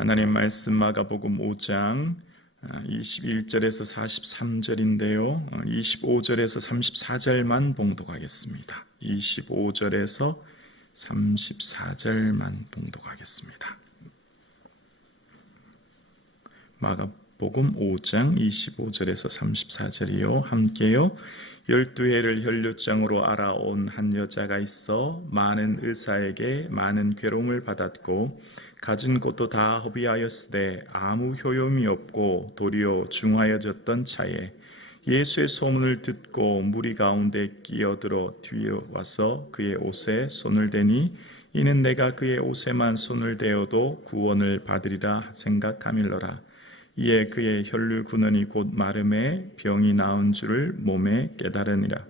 하나님 말씀 마가복음 5장 21절에서 43절인데요. 25절에서 34절만 봉독하겠습니다. 25절에서 34절만 봉독하겠습니다. 마가복음 5장 25절에서 34절이요. 함께요. 12해를 혈루증으로 알아온 한 여자가 있어 많은 의사에게 많은 괴로움을 받았고 가진 것도 다 허비하였으되 아무 효용이 없고 도리어 중하여졌던 차에 예수의 소문을 듣고 무리 가운데 끼어들어 뒤에 와서 그의 옷에 손을 대니 이는 내가 그의 옷에만 손을 대어도 구원을 받으리라 생각함일러라. 이에 그의 혈류 근원이 곧 마름에 병이 나은 줄을 몸에 깨달으니라.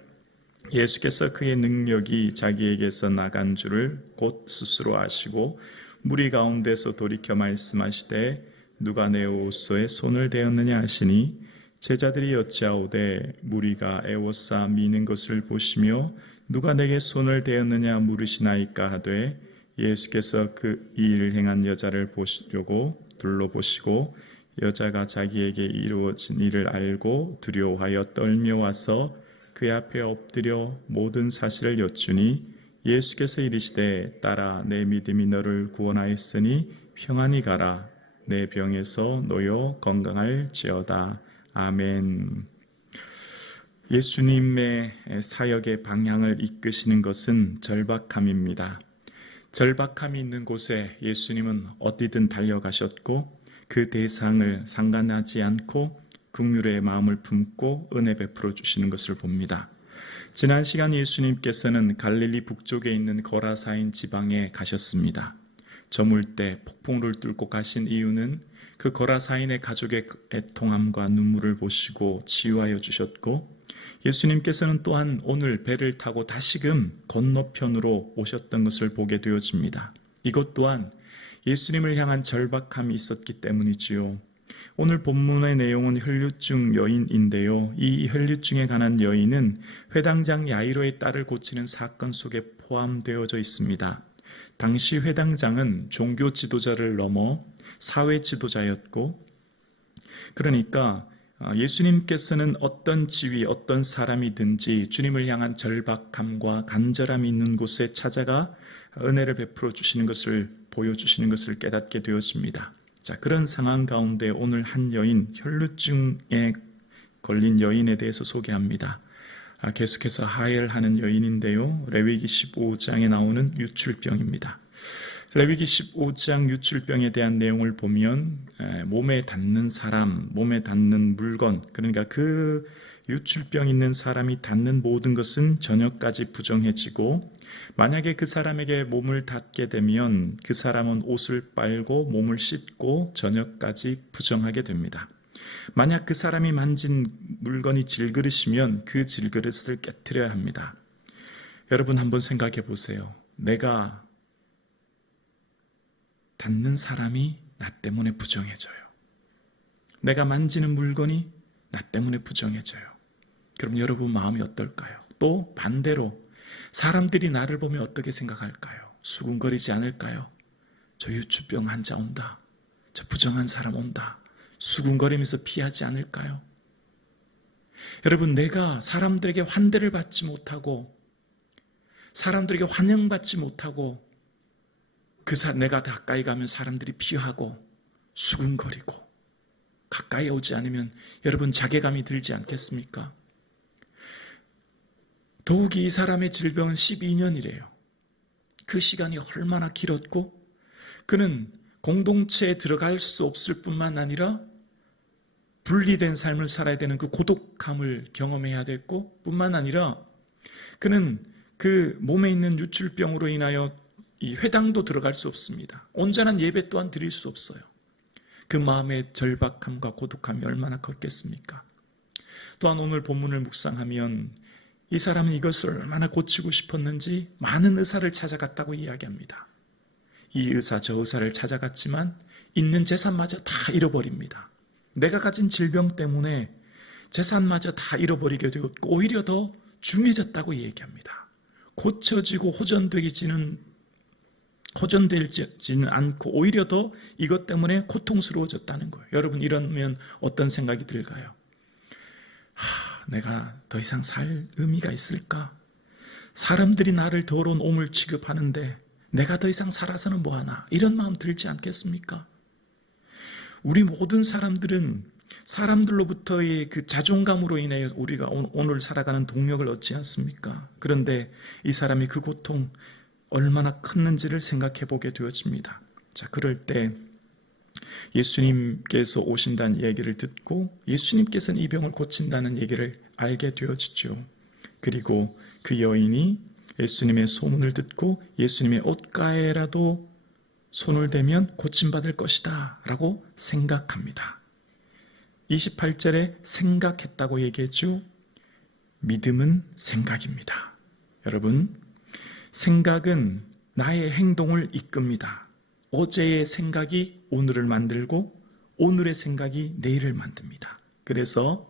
예수께서 그의 능력이 자기에게서 나간 줄을 곧 스스로 아시고 무리 가운데서 돌이켜 말씀하시되 누가 내 옷에 손을 대었느냐 하시니 제자들이 여짜오되 무리가 애워싸 미는 것을 보시며 누가 내게 손을 대었느냐 물으시나이까 하되 예수께서 그 이 일을 행한 여자를 보시려고 둘러보시고 여자가 자기에게 이루어진 일을 알고 두려워하여 떨며 와서 그 앞에 엎드려 모든 사실을 여쭈니 예수께서 이르시되 딸아 내 믿음이 너를 구원하였으니 평안히 가라 내 병에서 놓여 건강할지어다. 아멘. 예수님의 사역의 방향을 이끄시는 것은 절박함입니다. 절박함이 있는 곳에 예수님은 어디든 달려가셨고 그 대상을 상관하지 않고 긍휼의 마음을 품고 은혜 베풀어 주시는 것을 봅니다. 지난 시간 예수님께서는 갈릴리 북쪽에 있는 거라사인 지방에 가셨습니다. 저물 때 폭풍을 뚫고 가신 이유는 그 거라사인의 가족의 애통함과 눈물을 보시고 치유하여 주셨고 예수님께서는 또한 오늘 배를 타고 다시금 건너편으로 오셨던 것을 보게 되어집니다. 이것 또한 예수님을 향한 절박함이 있었기 때문이지요. 오늘 본문의 내용은 혈류증 여인인데요. 이 혈류증에 관한 여인은 회당장 야이로의 딸을 고치는 사건 속에 포함되어져 있습니다. 당시 회당장은 종교 지도자를 넘어 사회 지도자였고 그러니까 예수님께서는 어떤 지위, 어떤 사람이든지 주님을 향한 절박함과 간절함이 있는 곳에 찾아가 은혜를 베풀어 주시는 것을 보여주시는 것을 깨닫게 되었습니다. 자, 그런 상황 가운데 오늘 한 여인, 혈루증에 걸린 여인에 대해서 소개합니다. 계속해서 하혈하는 여인인데요. 레위기 15장에 나오는 유출병입니다. 레위기 15장 유출병에 대한 내용을 보면 몸에 닿는 사람, 몸에 닿는 물건, 그러니까 그 유출병 있는 사람이 닿는 모든 것은 저녁까지 부정해지고 만약에 그 사람에게 몸을 닿게 되면 그 사람은 옷을 빨고 몸을 씻고 저녁까지 부정하게 됩니다. 만약 그 사람이 만진 물건이 질그릇이면 그 질그릇을 깨트려야 합니다. 여러분 한번 생각해 보세요. 내가 닿는 사람이 나 때문에 부정해져요. 내가 만지는 물건이 나 때문에 부정해져요. 그럼 여러분 마음이 어떨까요? 또 반대로 사람들이 나를 보면 어떻게 생각할까요? 수군거리지 않을까요? 저 유추병 환자 온다. 저 부정한 사람 온다. 수군거리면서 피하지 않을까요? 여러분, 내가 사람들에게 환대를 받지 못하고 사람들에게 환영받지 못하고 내가 가까이 가면 사람들이 피하고 수군거리고 가까이 오지 않으면 여러분 자괴감이 들지 않겠습니까? 더욱이 이 사람의 질병은 12년이래요. 그 시간이 얼마나 길었고 그는 공동체에 들어갈 수 없을 뿐만 아니라 분리된 삶을 살아야 되는 그 고독함을 경험해야 됐고 뿐만 아니라 그는 그 몸에 있는 유출병으로 인하여 이 회당도 들어갈 수 없습니다. 온전한 예배 또한 드릴 수 없어요. 그 마음의 절박함과 고독함이 얼마나 컸겠습니까? 또한 오늘 본문을 묵상하면 이 사람은 이것을 얼마나 고치고 싶었는지 많은 의사를 찾아갔다고 이야기합니다. 이 의사 저 의사를 찾아갔지만 있는 재산마저 다 잃어버립니다. 내가 가진 질병 때문에 재산마저 다 잃어버리게 되었고 오히려 더 중해졌다고 얘기합니다. 고쳐지고 호전되기지는 호전되지는 않고 오히려 더 이것 때문에 고통스러워졌다는 거예요. 여러분, 이러면 어떤 생각이 들까요? 내가 더 이상 살 의미가 있을까? 사람들이 나를 더러운 오물 취급하는데 내가 더 이상 살아서는 뭐하나? 이런 마음 들지 않겠습니까? 우리 모든 사람들은 사람들로부터의 그 자존감으로 인해 우리가 오늘 살아가는 동력을 얻지 않습니까? 그런데 이 사람이 그 고통 얼마나 컸는지를 생각해 보게 되어집니다. 자, 그럴 때 예수님께서 오신다는 얘기를 듣고 예수님께서는 이 병을 고친다는 얘기를 알게 되어지죠. 그리고 그 여인이 예수님의 소문을 듣고 예수님의 옷가에라도 손을 대면 고침받을 것이다 라고 생각합니다. 28절에 생각했다고 얘기했죠. 믿음은 생각입니다. 여러분, 생각은 나의 행동을 이끕니다. 어제의 생각이 오늘을 만들고 오늘의 생각이 내일을 만듭니다. 그래서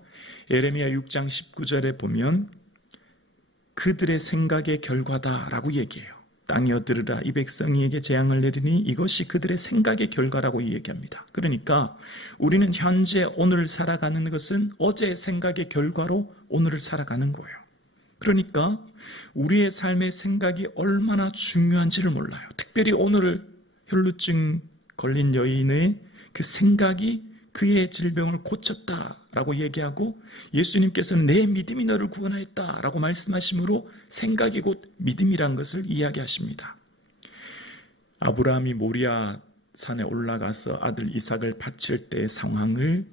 예레미야 6장 19절에 보면 그들의 생각의 결과다라고 얘기해요. 땅이여 들으라, 이 백성이에게 재앙을 내리니 이것이 그들의 생각의 결과라고 얘기합니다. 그러니까 우리는 현재 오늘 살아가는 것은 어제의 생각의 결과로 오늘을 살아가는 거예요. 그러니까 우리의 삶의 생각이 얼마나 중요한지를 몰라요. 특별히 오늘 혈루증 걸린 여인의 그 생각이 그의 질병을 고쳤다라고 얘기하고 예수님께서는 내 믿음이 너를 구원하였다라고 말씀하심으로 생각이 곧 믿음이란 것을 이야기하십니다. 아브라함이 모리아 산에 올라가서 아들 이삭을 바칠 때의 상황을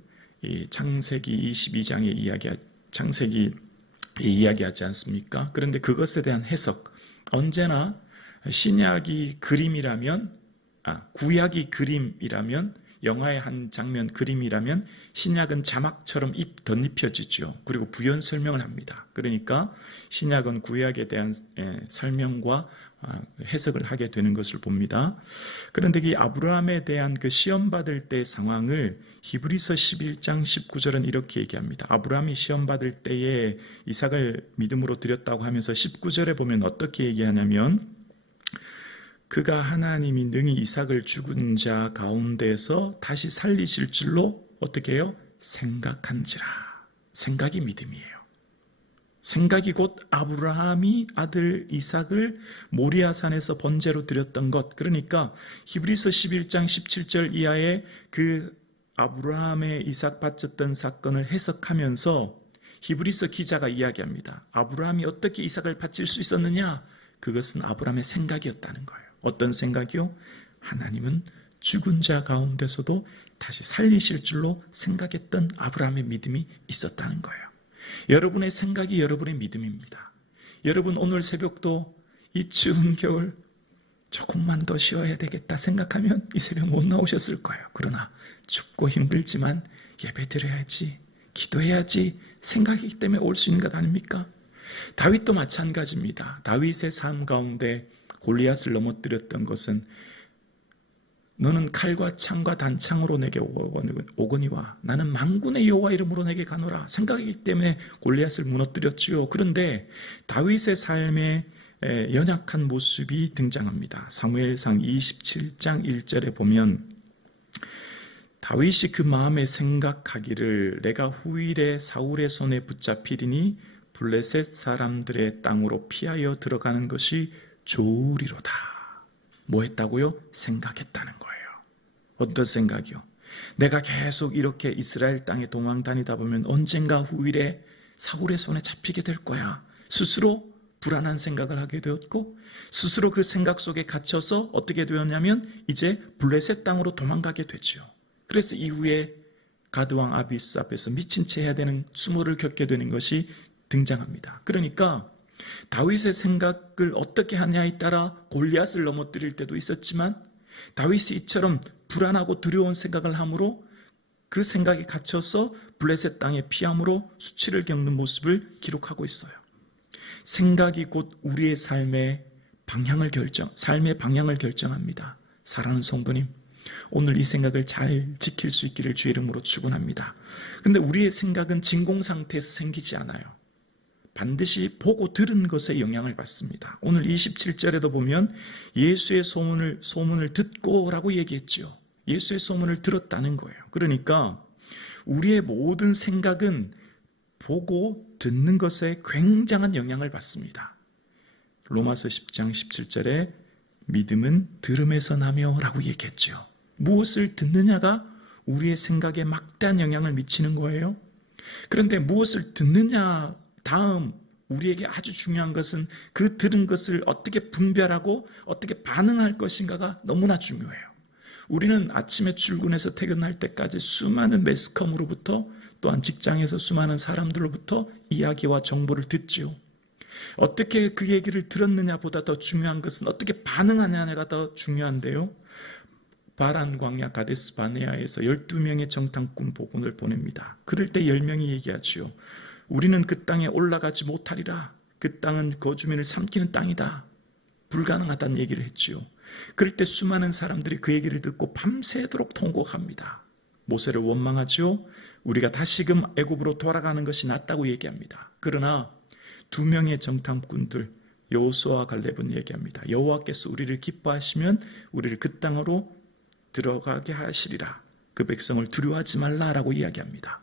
창세기 22장에 창세기 이야기하지 않습니까? 그런데 그것에 대한 해석, 언제나 신약이 그림이라면, 구약이 그림이라면, 영화의 한 장면 그림이라면 신약은 자막처럼 덧입혀지죠. 그리고 부연 설명을 합니다. 그러니까 신약은 구약에 대한 설명과 해석을 하게 되는 것을 봅니다. 그런데 이 아브라함에 대한 그 시험받을 때의 상황을 히브리서 11장 19절은 이렇게 얘기합니다. 아브라함이 시험받을 때에 이삭을 믿음으로 드렸다고 하면서 19절에 보면 어떻게 얘기하냐면 그가 하나님이 능히 이삭을 죽은 자 가운데서 다시 살리실 줄로 어떻게 해요? 생각한지라. 생각이 믿음이에요. 생각이 곧 아브라함이 아들 이삭을 모리아산에서 번제로 드렸던 것. 그러니까 히브리서 11장 17절 이하의 그 아브라함의 이삭 바쳤던 사건을 해석하면서 히브리서 기자가 이야기합니다. 아브라함이 어떻게 이삭을 바칠 수 있었느냐? 그것은 아브라함의 생각이었다는 거예요. 어떤 생각이요? 하나님은 죽은 자 가운데서도 다시 살리실 줄로 생각했던 아브라함의 믿음이 있었다는 거예요. 여러분의 생각이 여러분의 믿음입니다. 여러분 오늘 새벽도 이 추운 겨울 조금만 더 쉬어야 되겠다 생각하면 이 새벽 못 나오셨을 거예요. 그러나 춥고 힘들지만 예배드려야지, 기도해야지 생각이기 때문에 올 수 있는 것 아닙니까? 다윗도 마찬가지입니다. 다윗의 삶 가운데 골리앗을 넘어뜨렸던 것은 너는 칼과 창과 단창으로 내게 오거니와 나는 만군의 여호와 이름으로 내게 가노라 생각이기 때문에 골리앗을 무너뜨렸지요. 그런데 다윗의 삶에 연약한 모습이 등장합니다. 사무엘상 27장 1절에 보면 다윗이 그 마음에 생각하기를 내가 후일에 사울의 손에 붙잡히리니 블레셋 사람들의 땅으로 피하여 들어가는 것이 좋으리로다. 뭐 했다고요? 생각했다는 거예요. 어떤 생각이요? 내가 계속 이렇게 이스라엘 땅에 도망 다니다 보면 언젠가 후일에 사울의 손에 잡히게 될 거야. 스스로 불안한 생각을 하게 되었고 스스로 그 생각 속에 갇혀서 어떻게 되었냐면 이제 블레셋 땅으로 도망가게 되죠. 그래서 이후에 가드왕 아비스 앞에서 미친 채 해야 되는 수모를 겪게 되는 것이 등장합니다. 그러니까 다윗의 생각을 어떻게 하냐에 따라 골리앗을 넘어뜨릴 때도 있었지만 다윗이 이처럼 불안하고 두려운 생각을 함으로 그 생각에 갇혀서 블레셋 땅에 피함으로 수치를 겪는 모습을 기록하고 있어요. 생각이 곧 우리의 삶의 방향을 결정합니다. 사랑하는 성도님, 오늘 이 생각을 잘 지킬 수 있기를 주의 이름으로 축원합니다. 근데 우리의 생각은 진공 상태에서 생기지 않아요. 반드시 보고 들은 것에 영향을 받습니다. 오늘 27절에도 보면 예수의 소문을 듣고라고 얘기했죠. 예수의 소문을 들었다는 거예요. 그러니까 우리의 모든 생각은 보고 듣는 것에 굉장한 영향을 받습니다. 로마서 10장 17절에 믿음은 들음에서 나며 라고 얘기했죠. 무엇을 듣느냐가 우리의 생각에 막대한 영향을 미치는 거예요. 그런데 무엇을 듣느냐 다음 우리에게 아주 중요한 것은 그 들은 것을 어떻게 분별하고 어떻게 반응할 것인가가 너무나 중요해요. 우리는 아침에 출근해서 퇴근할 때까지 수많은 매스컴으로부터 또한 직장에서 수많은 사람들로부터 이야기와 정보를 듣지요. 어떻게 그 얘기를 들었느냐보다 더 중요한 것은 어떻게 반응하냐가 더 중요한데요. 바란 광야 가데스 바네아에서 12명의 정탐꾼 복원을 보냅니다. 그럴 때 10명이 얘기하지요. 우리는 그 땅에 올라가지 못하리라. 그 땅은 거주민을 삼키는 땅이다. 불가능하다는 얘기를 했지요. 그럴 때 수많은 사람들이 그 얘기를 듣고 밤새도록 통곡합니다. 모세를 원망하지요. 우리가 다시금 애굽으로 돌아가는 것이 낫다고 얘기합니다. 그러나 2명의 정탐꾼들 여호수아와 갈렙은 얘기합니다. 여호와께서 우리를 기뻐하시면 우리를 그 땅으로 들어가게 하시리라. 그 백성을 두려워하지 말라라고 이야기합니다.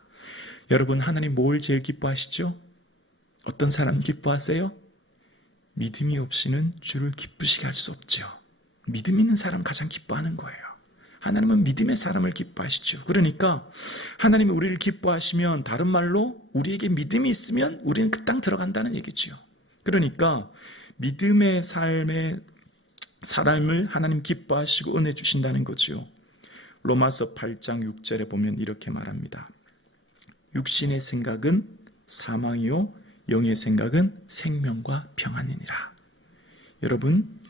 여러분, 하나님 뭘 제일 기뻐하시죠? 어떤 사람 기뻐하세요? 믿음이 없이는 주를 기쁘시게 할 수 없죠. 믿음 있는 사람 가장 기뻐하는 거예요. 하나님은 믿음의 사람을 기뻐하시죠. 그러니까 하나님이 우리를 기뻐하시면 다른 말로 우리에게 믿음이 있으면 우리는 그 땅 들어간다는 얘기죠. 그러니까 믿음의 사람을 하나님 기뻐하시고 은혜 주신다는 거죠. 로마서 8장 6절에 보면 이렇게 말합니다. 육신의 생각은 사망이요 영의 생각은 생명과 평안이니라. 여러분,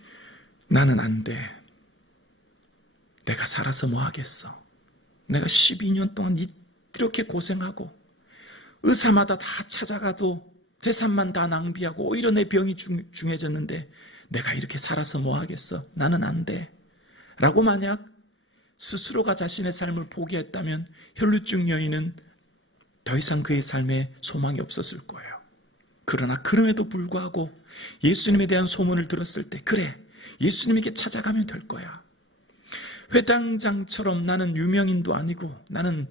나는 안 돼. 내가 살아서 뭐 하겠어? 내가 12년 동안 이렇게 고생하고 의사마다 다 찾아가도 재산만 다 낭비하고 오히려 내 병이 중해졌는데 내가 이렇게 살아서 뭐 하겠어? 나는 안 돼. 라고 만약 스스로가 자신의 삶을 포기했다면 혈루증 여인은 더 이상 그의 삶에 소망이 없었을 거예요. 그러나 그럼에도 불구하고 예수님에 대한 소문을 들었을 때 그래, 예수님에게 찾아가면 될 거야. 회당장처럼 나는 유명인도 아니고 나는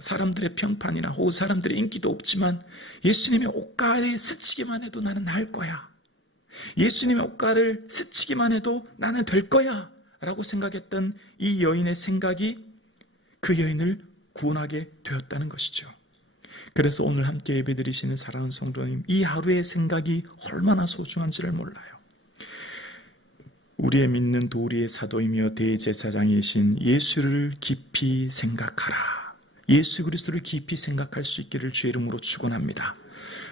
사람들의 평판이나 혹은 사람들의 인기도 없지만 예수님의 옷가에 스치기만 해도 나는 나을 거야. 예수님의 옷가를 스치기만 해도 나는 될 거야 라고 생각했던 이 여인의 생각이 그 여인을 구원하게 되었다는 것이죠. 그래서 오늘 함께 예배드리시는 사랑하는 성도님, 이 하루의 생각이 얼마나 소중한지를 몰라요. 우리의 믿는 도리의 사도이며 대제사장이신 예수를 깊이 생각하라. 예수 그리스도를 깊이 생각할 수 있기를 주의 이름으로 축원합니다.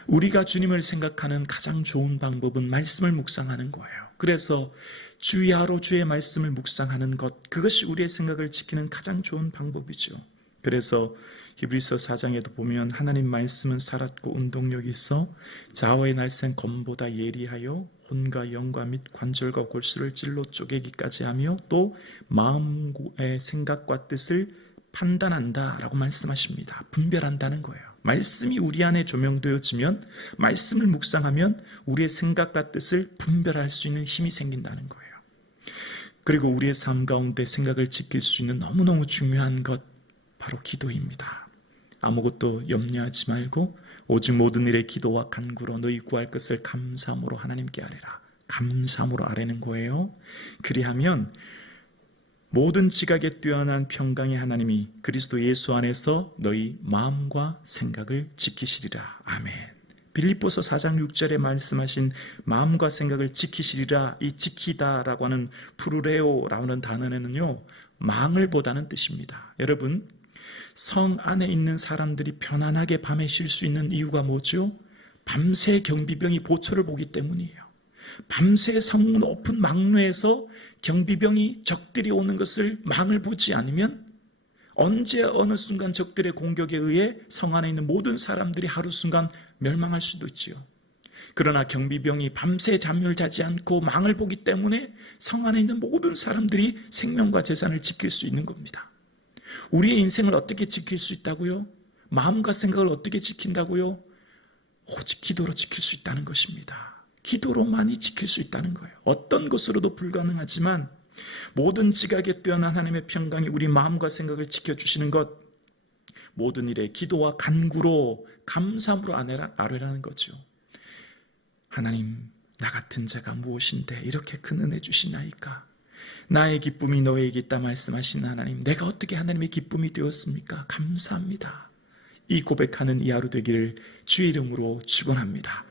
우리가 주님을 생각하는 가장 좋은 방법은 말씀을 묵상하는 거예요. 그래서 주야로 주의 말씀을 묵상하는 것, 그것이 우리의 생각을 지키는 가장 좋은 방법이죠. 그래서 히브리서 4장에도 보면 하나님 말씀은 살았고 운동력이 있어 자어의 날쌘 검보다 예리하여 혼과 영과 및 관절과 골수를 찔러 쪼개기까지 하며 또 마음의 생각과 뜻을 판단한다 라고 말씀하십니다. 분별한다는 거예요. 말씀이 우리 안에 조명되어지면, 말씀을 묵상하면 우리의 생각과 뜻을 분별할 수 있는 힘이 생긴다는 거예요. 그리고 우리의 삶 가운데 생각을 지킬 수 있는 너무너무 중요한 것, 바로 기도입니다. 아무것도 염려하지 말고 오직 모든 일에 기도와 간구로 너희 구할 것을 감사함으로 하나님께 아뢰라. 감사함으로 아뢰는 거예요. 그리하면 모든 지각에 뛰어난 평강의 하나님이 그리스도 예수 안에서 너희 마음과 생각을 지키시리라. 아멘. 빌립보서 4장 6절에 말씀하신 마음과 생각을 지키시리라, 이 지키다라고 하는 프루레오라고 하는 단어에는요, 망을 보다는 뜻입니다. 여러분, 성 안에 있는 사람들이 편안하게 밤에 쉴 수 있는 이유가 뭐죠? 밤새 경비병이 보초를 보기 때문이에요. 밤새 성 높은 망루에서 경비병이 적들이 오는 것을 망을 보지 않으면 언제 어느 순간 적들의 공격에 의해 성 안에 있는 모든 사람들이 하루 순간 멸망할 수도 있지요. 그러나 경비병이 밤새 잠을 자지 않고 망을 보기 때문에 성 안에 있는 모든 사람들이 생명과 재산을 지킬 수 있는 겁니다. 우리의 인생을 어떻게 지킬 수 있다고요? 마음과 생각을 어떻게 지킨다고요? 오직 기도로 지킬 수 있다는 것입니다. 기도로만이 지킬 수 있다는 거예요. 어떤 것으로도 불가능하지만 모든 지각에 뛰어난 하나님의 평강이 우리 마음과 생각을 지켜주시는 것, 모든 일에 기도와 간구로 감사함으로 아뢰라는 거죠. 하나님, 나 같은 자가 무엇인데 이렇게 큰 은혜 주시나이까? 나의 기쁨이 너에게 있다 말씀하신 하나님, 내가 어떻게 하나님의 기쁨이 되었습니까? 감사합니다. 이 고백하는 이 하루 되기를 주의 이름으로 축원합니다.